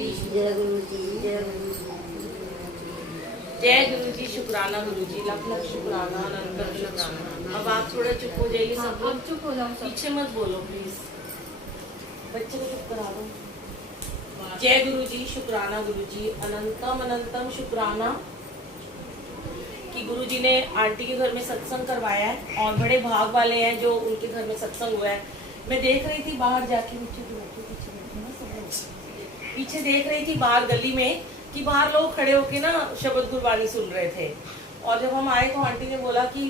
जय गुरु जी, जय गुरु जी। जय गुरु जी, शुक्राना गुरु जी, लख लख शुक्राना, अनंत शुक्राना। अब आप थोड़ा चुप हो जाइए सब लोग, चुप हो जाओ सब। पीछे मत बोलो प्लीज, बच्चे को चुप करा दो। जय गुरु जी, शुक्राना गुरु जी, अनंतम अनंतम शुक्राना कि गुरु जी ने आंटी के घर में सत्संग करवाया है और बड़े भाग वाले हैं जो उनके घर में सत्संग हुआ है। मैं देख रही थी बाहर जाके, पीछे देख रही थी बाहर गली में कि बाहर लोग खड़े होके ना शब्द गुरबानी सुन रहे थे। और जब हम आए तो आंटी ने बोला कि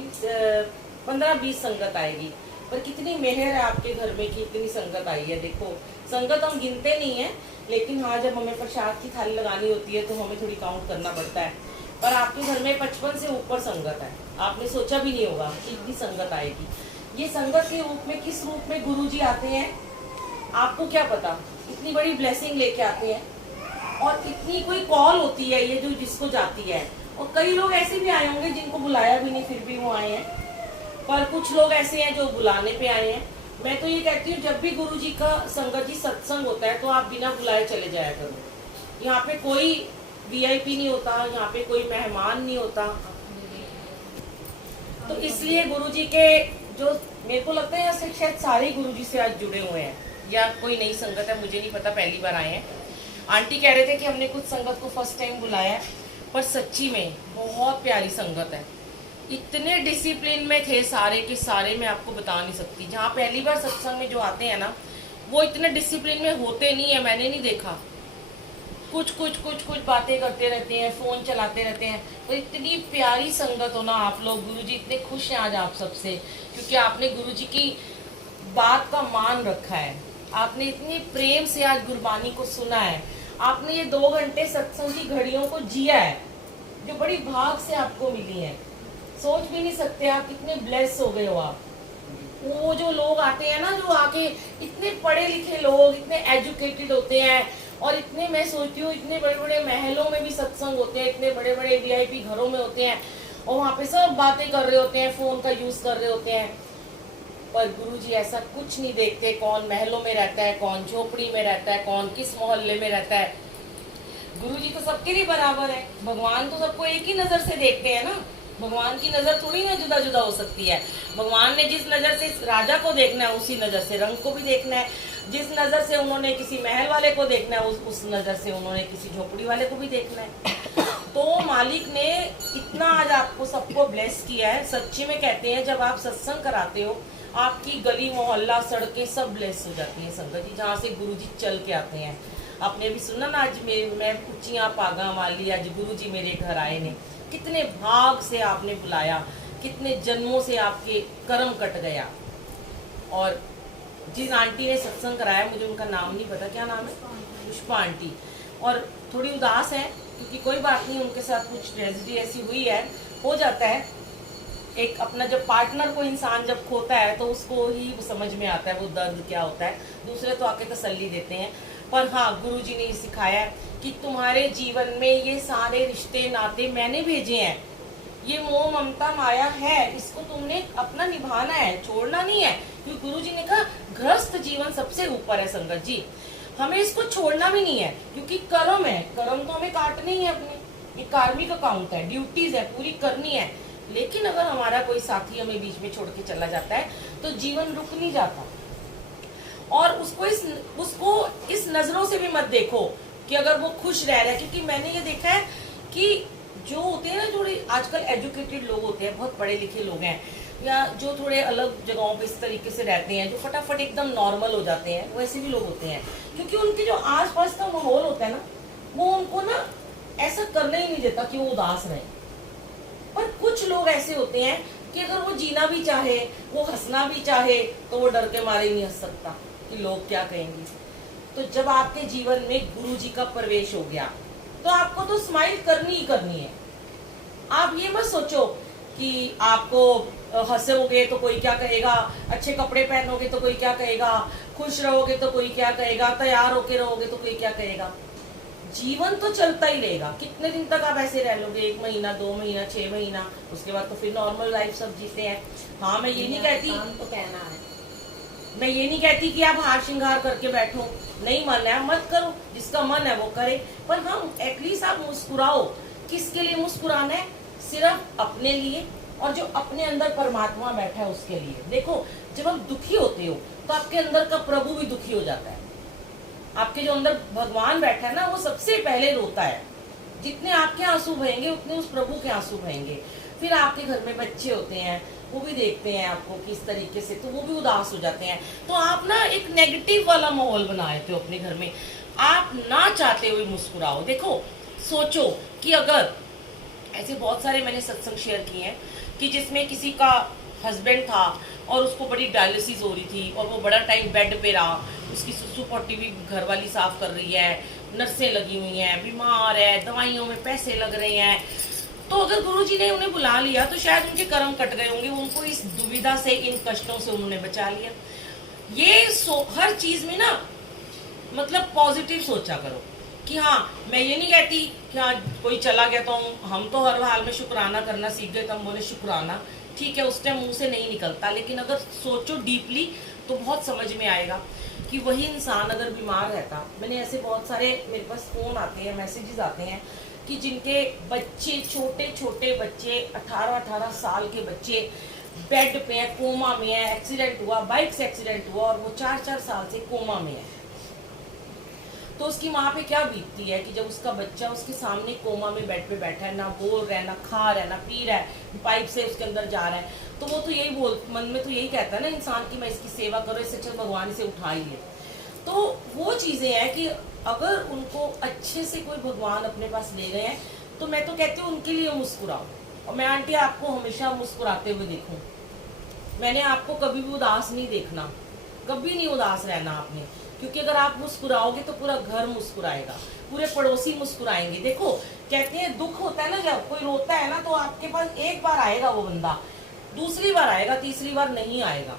15-20 संगत आएगी। पर कितनी मेहर है आपके घर में कि इतनी संगत आई है। देखो, संगत हम गिनते नहीं है, लेकिन हाँ, जब हमें प्रसाद की थाली लगानी होती है तो हमें थोड़ी काउंट करना पड़ता है। पर आपके घर में 55 से ऊपर संगत है। आपने सोचा भी नहीं होगा कि इतनी संगत आएगी। ये संगत के रूप में, किस रूप में गुरु जी आते हैं आपको क्या पता। इतनी बड़ी ब्लेसिंग लेके आते हैं और इतनी कोई कॉल होती है ये जो जिसको जाती है। और कई लोग ऐसे भी आए होंगे जिनको बुलाया भी नहीं, फिर भी वो आए हैं। पर कुछ लोग ऐसे हैं जो बुलाने पे आए हैं। मैं तो ये कहती हूँ, जब भी गुरु जी का संगत जी सत्संग होता है तो आप बिना बुलाए चले जाया करो। यहाँ पे कोई वीआईपी नहीं होता, यहाँ पे कोई मेहमान नहीं होता। तो इसलिए गुरु जी के जो, मेरे को लगता है यहाँ से शायद सारे गुरु जी से आज जुड़े हुए हैं, या कोई नई संगत है, मुझे नहीं पता, पहली बार आए हैं। आंटी कह रहे थे कि हमने कुछ संगत को फर्स्ट टाइम बुलाया है, पर सच्ची में बहुत प्यारी संगत है। इतने डिसिप्लिन में थे सारे के सारे, मैं आपको बता नहीं सकती। जहाँ पहली बार सत्संग में जो आते हैं ना, वो इतने डिसिप्लिन में होते नहीं है, मैंने नहीं देखा। कुछ बातें करते रहते हैं, फोन चलाते रहते हैं। तो इतनी प्यारी संगत हो ना आप लोग। गुरु जी इतने खुश हैं आज आप सबसे, क्योंकि आपने गुरु जी की बात का मान रखा है। आपने इतनी प्रेम से आज गुरबानी को सुना है। आपने ये 2 घंटे सत्संग की घड़ियों को जिया है, जो बड़ी भाग से आपको मिली है। सोच भी नहीं सकते आप कितने ब्लेस हो गए हो आप। वो जो लोग आते हैं ना, जो आके इतने पढ़े लिखे लोग, इतने एजुकेटेड होते हैं, और इतने, मैं सोचती हूँ, इतने बड़े बड़े महलों में भी सत्संग होते हैं, इतने बड़े बड़े वीआईपी घरों में होते हैं, और वहाँ पे सब बातें कर रहे होते हैं, फोन का यूज कर रहे होते हैं। पर गुरुजी ऐसा कुछ नहीं देखते, कौन महलों में रहता है, कौन झोपड़ी में रहता है, कौन किस मोहल्ले में रहता है। गुरुजी तो सबके लिए बराबर है। भगवान तो सबको एक ही नजर से देखते हैं ना। भगवान की नजर थोड़ी ना जुदा जुदा हो सकती है। भगवान ने जिस नजर से राजा को देखना है, उसी नजर से रंग को भी देखना है। जिस नजर से उन्होंने किसी महल वाले को देखना है, उस नजर से उन्होंने किसी झोपड़ी वाले को भी देखना है। तो मालिक ने इतना आज आपको सबको ब्लेस किया है। सच्ची में कहते हैं, जब आप सत्संग कराते हो, आपकी गली मोहल्ला सड़कें सब ब्लेस हो जाती हैं संगत जी, जहाँ से गुरुजी चल के आते हैं। आपने भी सुना ना, आज मैं ऊंचियां पागा वाली, आज गुरुजी मेरे घर आए ने। कितने भाग से आपने बुलाया, कितने जन्मों से आपके कर्म कट गया। और जिस आंटी ने सत्संग कराया, मुझे उनका नाम नहीं पता, क्या नाम है, पुष्पा आंटी, और थोड़ी उदास है क्योंकि कोई बात नहीं, उनके साथ कुछ ट्रेजेडी ऐसी हुई है, हो जाता है। एक अपना जब पार्टनर को इंसान जब खोता है तो उसको ही समझ में आता है वो दर्द क्या होता है। दूसरे तो आके तसल्ली देते हैं। पर हाँ, गुरुजी ने सिखाया है कि तुम्हारे जीवन में ये सारे रिश्ते नाते मैंने भेजे हैं। ये मोह ममता माया है, इसको तुमने अपना निभाना है, छोड़ना नहीं है। क्योंकि गुरुजी ने कहा गृहस्थ जीवन सबसे ऊपर है संगत जी, हमें इसको छोड़ना भी नहीं है, क्योंकि कर्म है, कर्म तो हमें काटने ही है अपने। ये कार्मिक अकाउंट है, ड्यूटीज है, पूरी करनी है। लेकिन अगर हमारा कोई साथी हमें बीच में छोड़ के चला जाता है तो जीवन रुक नहीं जाता। और उसको इस नजरों से भी मत देखो कि अगर वो खुश रह रहा है। क्योंकि मैंने ये देखा है कि जो होते हैं ना, थोड़े आजकल एजुकेटेड लोग होते हैं, बहुत पढ़े लिखे लोग हैं, या जो थोड़े अलग जगहों पे इस तरीके से रहते हैं, जो फटाफट एकदम नॉर्मल हो जाते हैं, वैसे भी लोग होते हैं। क्योंकि उनके जो आसपास का माहौल होता है ना, वो उनको ना ऐसा करने ही नहीं देता कि वो उदास रहे। पर कुछ लोग ऐसे होते हैं कि अगर वो जीना भी चाहे, वो हंसना भी चाहे, तो वो डर के मारे नहीं हंस सकता कि लोग क्या कहेंगे। तो जब आपके जीवन में गुरु जी का प्रवेश हो गया, तो आपको तो स्माइल करनी ही करनी है। आप ये मत सोचो कि आपको हंसोगे तो कोई क्या कहेगा, अच्छे कपड़े पहनोगे तो कोई क्या कहेगा, खुश रहोगे तो कोई क्या कहेगा, तैयार होके रहोगे तो कोई क्या कहेगा। जीवन तो चलता ही रहेगा। कितने दिन तक आप ऐसे रह लोगे, 1 महीना, 2 महीना, 6 महीना, उसके बाद तो फिर नॉर्मल लाइफ सब जीते हैं। हाँ, मैं ये नहीं कहती, तो कहना है मैं ये नहीं कहती कि आप हार श्रृंगार करके बैठो, नहीं मन है मत करो, जिसका मन है वो करे, पर हम एटलीस्ट आप मुस्कुराओ। किसके लिए मुस्कुराना है? सिर्फ अपने लिए, और जो अपने अंदर परमात्मा बैठा है उसके लिए। देखो, जब आप दुखी होते हो तो आपके अंदर का प्रभु भी दुखी हो जाता है। आपके जो अंदर भगवान बैठा है ना, वो सबसे पहले रोता है। जितने आपके आंसू बहेंगे उतने उस प्रभु के आंसू बहेंगे। फिर आपके घर में बच्चे होते हैं, वो भी देखते हैं आपको किस तरीके से, तो वो भी उदास हो जाते हैं। तो आप ना एक नेगेटिव वाला माहौल बनाते हो अपने घर में, आप ना चाहते हुए मुस्कुराओ। देखो, सोचो कि अगर ऐसे बहुत सारे मैंने सत्संग शेयर किए हैं कि जिसमें किसी का हस्बैंड था और उसको बड़ी डायलिसिस हो रही थी और वो बड़ा टाइम बेड पे रहा, उसकी सुसु पट्टी भी घर वाली साफ कर रही है, नर्सें लगी हुई हैं, बीमार है, दवाइयों में पैसे लग रहे हैं। तो अगर गुरुजी ने उन्हें बुला लिया तो शायद उनके कर्म कट गए होंगे, उनको इस दुविधा से, इन कष्टों से उन्होंने बचा लिया। ये हर चीज में ना मतलब पॉजिटिव सोचा करो कि हाँ, मैं ये नहीं कहती कि हाँ कोई चला गया तो हम तो हर हाल में शुक्राना करना सीख गए, तो हम बोले शुक्राना, ठीक है, उस टाइम मुंह से नहीं निकलता, लेकिन अगर सोचो डीपली तो बहुत समझ में आएगा कि वही इंसान अगर बीमार रहता। मैंने ऐसे बहुत सारे मेरे पास फोन आते हैं, मैसेजेस आते हैं कि जिनके बच्चे, छोटे छोटे बच्चे, 18-18 साल के बच्चे बेड पे हैं, कोमा में है, एक्सीडेंट हुआ, बाइक से एक्सीडेंट हुआ और वो 4-4 साल से कोमा में है। तो उसकी माँ पे क्या बीतती है कि जब उसका बच्चा उसके सामने कोमा में बेड पे बैठा है, ना बोल रहा है, ना खा रहा है, ना पी रहा है, पाइप से उसके अंदर जा रहा है, तो वो तो यही मन में तो यही कहता है ना इंसान की, मैं इसकी सेवा करो, इससे अच्छा भगवान इसे उठा ही ले। तो वो चीजें हैं कि अगर उनको अच्छे से कोई भगवान अपने पास ले गए हैं तो मैं तो कहती हूँ उनके लिए मुस्कुराओ। और मैं आंटी आपको हमेशा मुस्कुराते हुए देखूं, मैंने आपको कभी भी उदास नहीं देखना, कभी नहीं उदास रहना आपने, क्योंकि अगर आप मुस्कुराओगे तो पूरा घर मुस्कुराएगा, पूरे पड़ोसी मुस्कुराएंगे। देखो, कहते हैं दुख होता है ना, जब कोई रोता है ना तो आपके पास एक बार आएगा वो बंदा, दूसरी बार आएगा, तीसरी बार नहीं आएगा।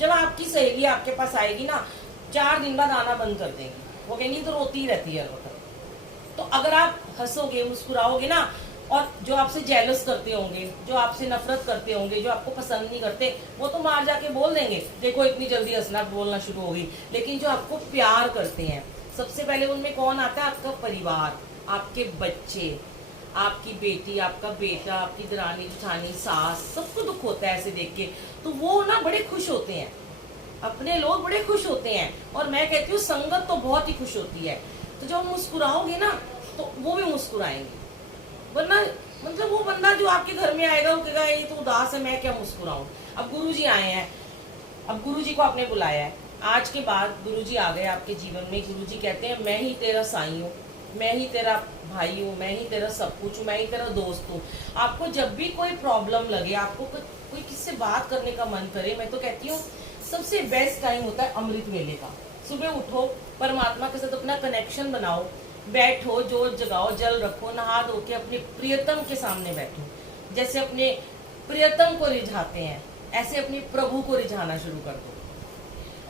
जब आपकी सहेली आपके पास आएगी ना, 4 दिन बाद आना बंद कर देगी, वो कहेंगी तो रोती ही रहती है हर वक्त। तो अगर आप हंसोगे, मुस्कुराओगे ना, और जो आपसे जेलस करते होंगे, जो आपसे नफरत करते होंगे, जो आपको पसंद नहीं करते, वो तो मार जाके बोल देंगे, देखो इतनी जल्दी हंसना बोलना शुरू हो गई। लेकिन जो आपको प्यार करते हैं, सबसे पहले उनमें कौन आता है? आपका परिवार, आपके बच्चे, आपकी बेटी, आपका बेटा, आपकी दरानी जेठानी, सास, सबको दुख होता है ऐसे देख के, तो वो ना बड़े खुश होते हैं, अपने लोग बड़े खुश होते हैं। और मैं कहती हूँ संगत तो बहुत ही खुश होती है। तो जब मुस्कुराओगे ना तो वो भी मुस्कुराएंगे, वरना मतलब वो बंदा जो आपके घर में आएगा वो कहेगा ये तो उदास है, मैं क्या मुस्कुराऊं। अब गुरुजी आए हैं, अब गुरुजी को आपने बुलाया है, आज के बाद गुरुजी आ गए आपके जीवन में। गुरुजी कहते हैं मैं ही तेरा साईं हूँ, मैं ही तेरा भाई हूँ, मैं ही तेरा सब कुछ हूँ, मैं ही तेरा दोस्त हूँ। आपको जब भी कोई प्रॉब्लम लगे, आपको कोई किससे बात करने का मन करे, मैं तो कहती हूँ सबसे बेस्ट टाइम होता है अमृत वेले का। सुबह उठो, परमात्मा के साथ अपना कनेक्शन बनाओ, बैठो, जोत जगाओ, जल रखो, नहा धो के अपने प्रियतम के सामने बैठो। जैसे अपने प्रियतम को रिझाते हैं ऐसे अपने प्रभु को रिझाना शुरू कर दो,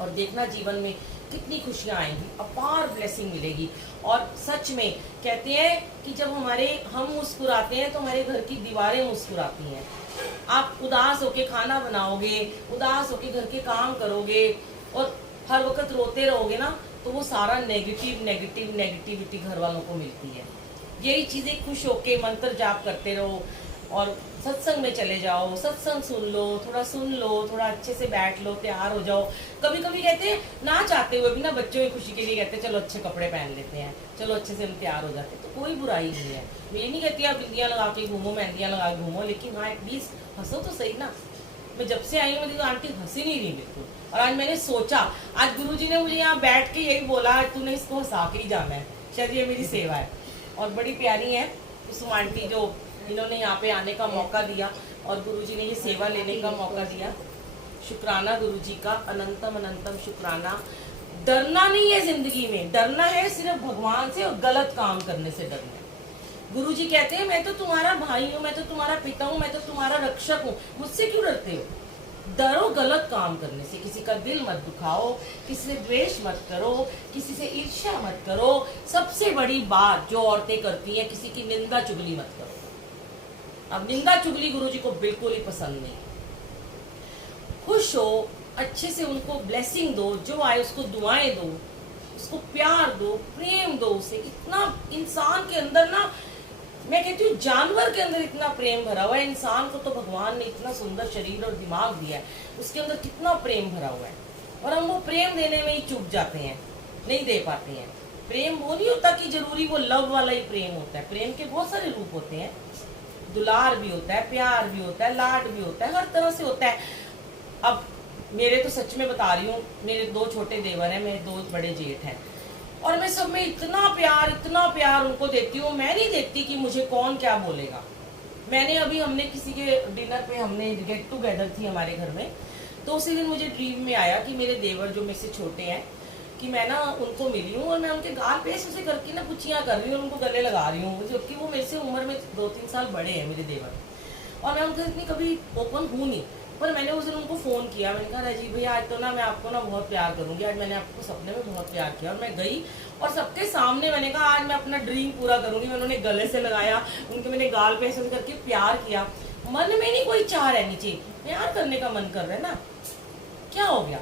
और देखना जीवन में कितनी खुशियां आएंगी, अपार ब्लेसिंग मिलेगी। और सच में कहते हैं कि जब हम मुस्कुराते हैं तो हमारे घर की दीवारें मुस्कुराती हैं। आप उदास होके खाना बनाओगे, उदास होके घर के काम करोगे और हर वक्त रोते रहोगे ना, तो वो सारा नेगेटिविटी घर वालों को मिलती है। यही चीजें खुश होके मंत्र जाप करते रहो और सत्संग में चले जाओ, सत्संग सुन लो, थोड़ा अच्छे से बैठ लो, तैयार हो जाओ। कभी कभी कहते हैं ना चाहते हुए भी ना, बच्चों की खुशी के लिए कहते हैं चलो अच्छे कपड़े पहन लेते हैं, चलो अच्छे से हम तैयार हो जाते हैं, तो कोई बुराई नहीं है। मैं ये नहीं कहती आप बिंदियाँ लगा के घूमो, मेहंदियाँ लगा के घूमो, लेकिन हाँ एटलीस्ट हंसो तो सही ना। मैं जब से आई हूँ मैं आंटी हंसी नहीं रही बिल्कुल, और आज मैंने सोचा, आज गुरुजी ने मुझे यहाँ बैठ के यही बोला तूने इसको हंसा के ही जाना है, शायद ये मेरी सेवा है। और बड़ी प्यारी है कुसुम आंटी जो इन्होंने यहाँ पे आने का मौका दिया और गुरुजी ने ये सेवा लेने का मौका दिया। शुक्राना गुरुजी का, अनंतम अनंतम शुक्राना। डरना नहीं है जिंदगी में, डरना है सिर्फ भगवान से और गलत काम करने से डरना है। गुरुजी कहते हैं मैं तो तुम्हारा भाई हूँ, मैं तो तुम्हारा पिता हूँ, मैं तो तुम्हारा रक्षक हूँ, मुझसे क्यों डरते हो? डरो गलत काम करने से, किसी का दिल मत दुखाओ, किसी से द्वेष मत करो, किसी से ईर्ष्या मत करो। सबसे बड़ी बात जो औरतें करती हैं, किसी की निंदा चुगली मत करो। अब निंदा चुगली गुरुजी को बिल्कुल ही पसंद नहीं। खुश हो, अच्छे से उनको ब्लेसिंग दो, जो आए उसको दुआएं दो, उसको प्यार दो, प्रेम दो उसे। इतना इंसान के अंदर ना, मैं कहती हूँ जानवर के अंदर इतना प्रेम भरा हुआ है, इंसान को तो भगवान ने इतना सुंदर शरीर और दिमाग दिया है, उसके अंदर कितना प्रेम भरा हुआ है, और हम वो प्रेम देने में ही चूक जाते हैं, नहीं दे पाते हैं। प्रेम वो नहीं होता कि जरूरी वो लव वाला ही प्रेम होता है, प्रेम के बहुत सारे रूप होते हैं, दुलार भी होता है, प्यार भी होता है, लाड भी होता है, हर तरह से होता है। अब मेरे तो सच में बता रही हूँ, मेरे 2 छोटे देवर हैं, मेरे 2 बड़े जेठ हैं, और मैं सब में इतना प्यार उनको देती हूँ। मैं नहीं देखती कि मुझे कौन क्या बोलेगा। मैंने अभी, हमने किसी के डिनर पे, हमने गेट टुगेदर थी हमारे घर में, तो उसी दिन मुझे ड्रीम में आया कि मेरे देवर जो मेरे से छोटे हैं, कि मैं ना उनको मिली हूँ और मैं उनके गाल पे ऐसे करके ना पुछियाँ कर रही हूँ, उनको गले लगा रही हूँ, जबकि वो मेरे से उम्र में 2-3 साल बड़े हैं मेरे देवर, और मैं उनसे इतनी कभी ओपन हूँ नहीं। पर मैंने उस दिन उनको फ़ोन किया, मैंने कहा राजीव भैया आज तो ना मैं आपको ना बहुत प्यार करूँगी, आज मैंने आपको सपने में बहुत प्यार किया। और मैं गई और सबके सामने मैंने कहा आज मैं अपना ड्रीम पूरा करूँगी। मैंने उन्हें गले से लगाया, उनके मैंने गाल पे ऐसे करके प्यार किया। मन में नहीं कोई चाह रहनी चाहिए, प्यार करने का मन कर रहा है ना, क्या हो गया?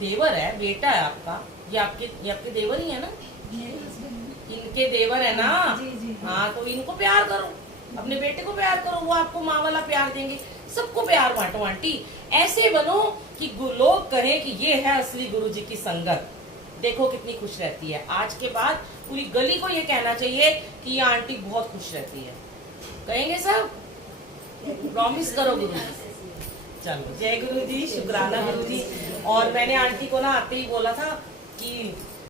देवर है, बेटा है आपका, ये आपके देवर ही है ना, इनके देवर है ना, हाँ, तो इनको प्यार करो, अपने बेटे को प्यार करो, वो आपको माँ वाला प्यार देंगे। सबको प्यार बांटो आंटी, ऐसे बनो कि लोग कहें कि ये है असली गुरुजी की संगत। देखो कितनी खुश रहती है। आज के बाद पूरी गली को ये कहना चाहिए कि ये आंटी बहुत खुश रहती है। कहेंगे सब? प्रॉमिस करो गुरुजी। चलो, जय गुरुजी, शुक्राना गुरुजी। और मैंने आंटी को ना आते ही बोला था कि